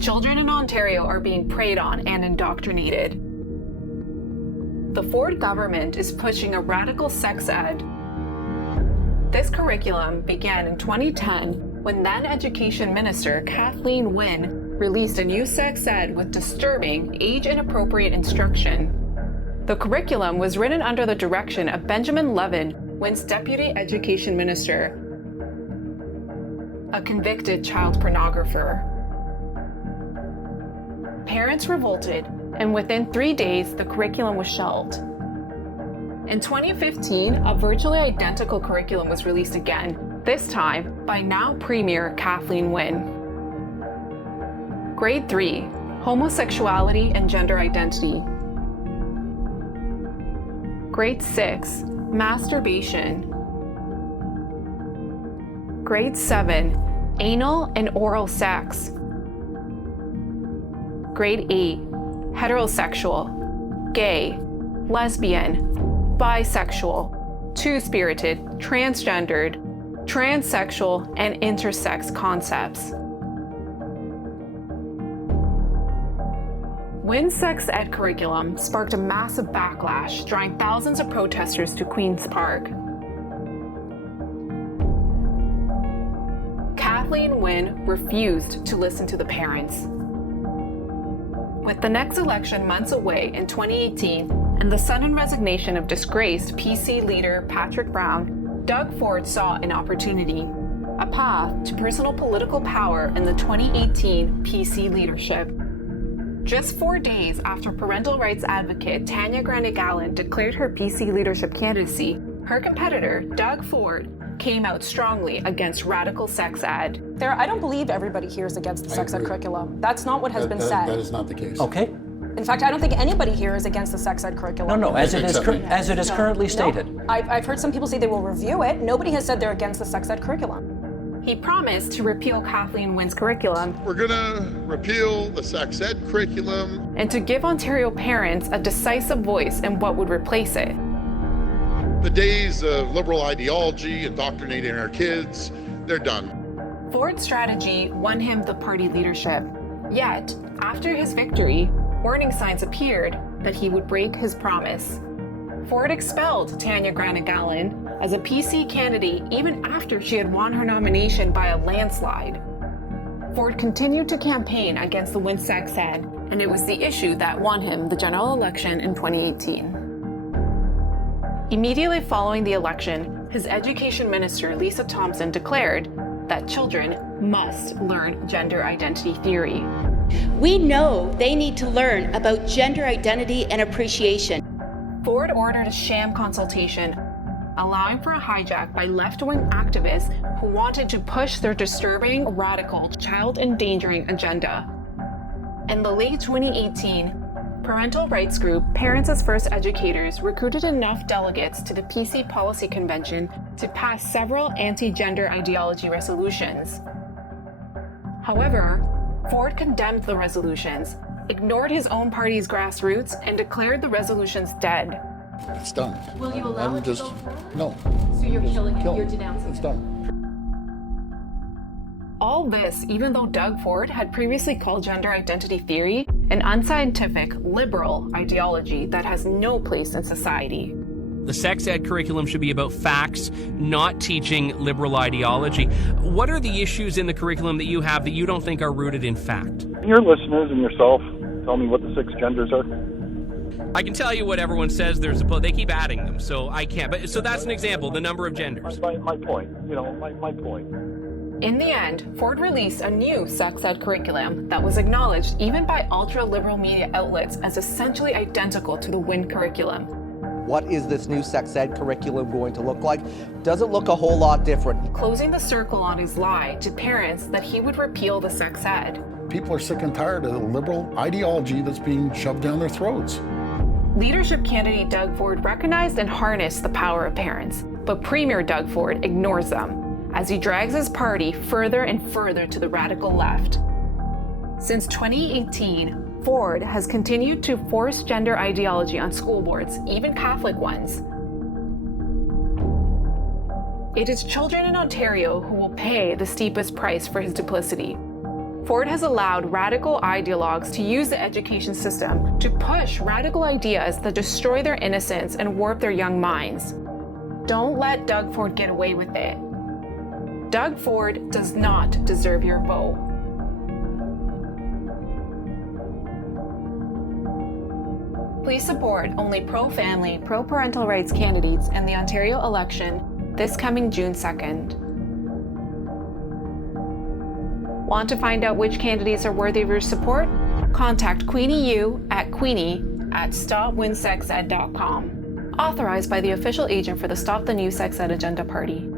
Children in Ontario are being preyed on and indoctrinated. The Ford government is pushing a radical sex ed. This curriculum began in 2010 when then Education Minister Kathleen Wynne released a new sex ed with disturbing, age-inappropriate instruction. The curriculum was written under the direction of Benjamin Levin, Wynne's Deputy Education Minister, a convicted child pornographer. Parents revolted, and within 3 days, the curriculum was shelved. In 2015, a virtually identical curriculum was released again, this time by now Premier Kathleen Wynne. Grade 3, Homosexuality and Gender Identity. Grade 6, Masturbation. Grade 7, Anal and Oral Sex. Grade 8, Heterosexual, Gay, Lesbian, Bisexual, Two-Spirited, Transgendered, Transsexual, and Intersex concepts. Wynne's sex ed curriculum sparked a massive backlash, drawing thousands of protesters to Queen's Park. Kathleen Wynne refused to listen to the parents. With the next election months away in 2018 and the sudden resignation of disgraced PC leader Patrick Brown, Doug Ford saw an opportunity, a path to personal political power in the 2018 PC leadership. Just 4 days after parental rights advocate Tanya Granigallen declared her PC leadership candidacy, her competitor, Doug Ford, came out strongly against radical sex ed. I don't believe everybody here is against the sex ed curriculum. That's not what has been said. That is not the case. Okay. In fact, I don't think anybody here is against the sex ed curriculum. No, as it is currently stated. No. I've heard some people say they will review it. Nobody has said they're against the sex ed curriculum. He promised to repeal Kathleen Wynne's curriculum. We're gonna repeal the sex ed curriculum. And to give Ontario parents a decisive voice in what would replace it. The days of liberal ideology indoctrinating our kids, they're done. Ford's strategy won him the party leadership. Yet, after his victory, warning signs appeared that he would break his promise. Ford expelled Tanya Granigallen as a PC candidate even after she had won her nomination by a landslide. Ford continued to campaign against the Wynne sex ed, and it was the issue that won him the general election in 2018. Immediately following the election, his education minister, Lisa Thompson, declared that children must learn gender identity theory. We know they need to learn about gender identity and appreciation. Ford ordered a sham consultation, allowing for a hijack by left-wing activists who wanted to push their disturbing, radical, child-endangering agenda. In the late 2018, parental rights group Parents as First Educators recruited enough delegates to the PC Policy Convention to pass several anti-gender ideology resolutions. However, Ford condemned the resolutions, ignored his own party's grassroots, and declared the resolutions dead. It's done. Will you allow it to go further? No. So you're killing it, Kill you're it. denouncing It's it. done. All this, even though Doug Ford had previously called gender identity theory an unscientific, liberal ideology that has no place in society. The sex ed curriculum should be about facts, not teaching liberal ideology. What are the issues in the curriculum that you have that you don't think are rooted in fact? Your listeners and yourself, tell me what the 6 genders are. I can tell you what everyone says. They keep adding them, so I can't. But so that's an example, the number of genders. My point. My point. In the end, Ford released a new sex ed curriculum that was acknowledged even by ultra-liberal media outlets as essentially identical to the Wynne curriculum. What is this new sex ed curriculum going to look like? Doesn't look a whole lot different. Closing the circle on his lie to parents that he would repeal the sex ed. People are sick and tired of the liberal ideology that's being shoved down their throats. Leadership candidate Doug Ford recognized and harnessed the power of parents, but Premier Doug Ford ignores them as he drags his party further and further to the radical left. Since 2018, Ford has continued to force gender ideology on school boards, even Catholic ones. It is children in Ontario who will pay the steepest price for his duplicity. Ford has allowed radical ideologues to use the education system to push radical ideas that destroy their innocence and warp their young minds. Don't let Doug Ford get away with it. Doug Ford does not deserve your vote. Please support only pro-family, pro-parental rights candidates in the Ontario election this coming June 2nd. Want to find out which candidates are worthy of your support? Contact Queenie U at queenie@stopwinsexed.com. Authorized by the official agent for the Stop the New Sex Ed Agenda Party.